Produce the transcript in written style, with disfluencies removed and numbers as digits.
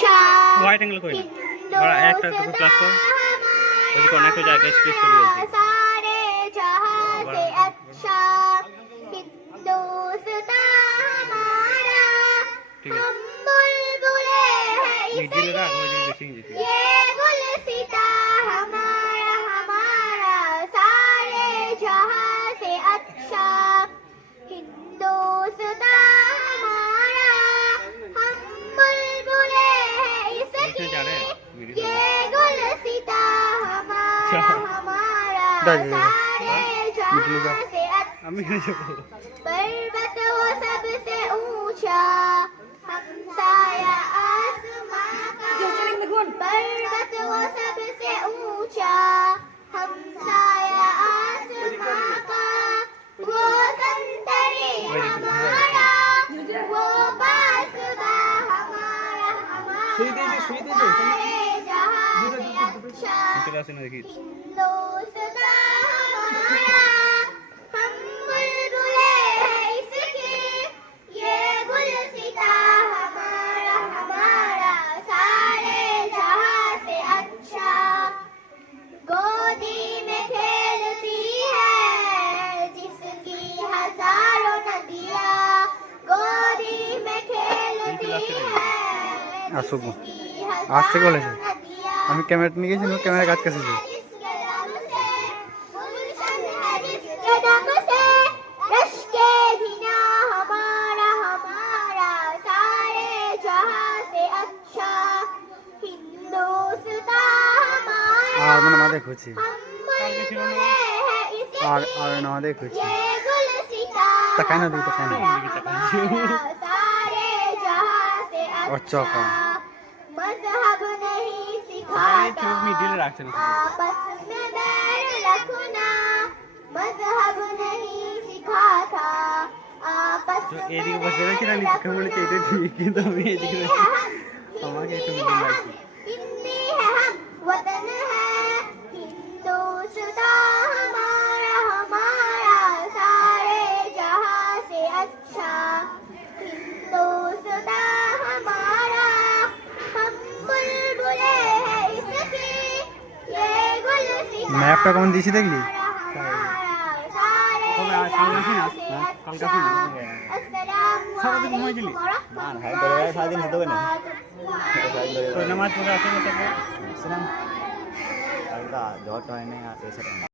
अच्छा white angle कोई ना बड़ा एक टक को प्लस कर ওই কোন একটা জায়গায় স্পেস চলে যাচ্ছে सारे जहां से अच्छा हिंदुस्तान हमारा ठीक है हम बुलबुले हैं नीचे लगा कोई नहीं बेसिंग जी ये गुलसिता हमारा हमारा सारे जहां से अच्छा हिंदुस्तान हमारा हम बुलबुले हैं इसकी ये गुलसिता हमारा हमारा सारे जहां से আমি এখানে যাবো पर्वत वो सबसे ऊंचा हमसाया आसमां का पर्वत वो सबसे ऊंचा हमसाया आसमां का वो संतरी हमारा वो बासुदा हमारा हमारा सारे जहां से अच्छा চলে আসেন দেখি हिंदुस्तान हमारा हम बुलबुले हैं इसकी ये गुलसिता हमारा हमारा सारे जहां से अच्छा गोदी में खेलती है जिसकी हजारों नदियां गोदी में खेलती है আসুক जिसकी আসতে বলেছে हजारों नदियां আমি ক্যামেরা নিয়ে গেছি ক্যামেরা কাজ করতেছি जिसके दम से रश्के घिना हमारा हमारा सारे जहां से अच्छा हिंदुस्तान हमारा আর মানে মাঝে খুঁজি हम बुलबुले हैं इसकी আর না মাঝে খুঁজি ये गुलसिता তাকাই না দিকে তাকাই না हमारा सारे जहां से अच्छा अच्छा का। मजहब नहीं ভাই सिखाता চোখ মিডিলে রাখছেন आपस में बैर रखना मजहब नहीं सिखाता आपस তো में এদিকে বসে রয়েছি না নিচে কেমন হচ্ছে এটা ঠিক কিন্তু আমি এদিকে রয়েছি আমাকে একটু মিডিল লাগছে हिंदी है हम वतन है हिंदुस्तान हमारा हमारा सारे जहां से अच्छा हिंदुस्तान हमारा हम बुलबुले हैं इसकी ये गुलसिता ম্যাপটা কেমন দিয়েছি দেখলি কবে কাল আসি না কালকে আসি না সারাদিন ঘুমাই গেলি না না সারাদিন হতে হবে না তো নামাজ পড়ে আসলে তারপর জ্বরটা হয় না এছাড়া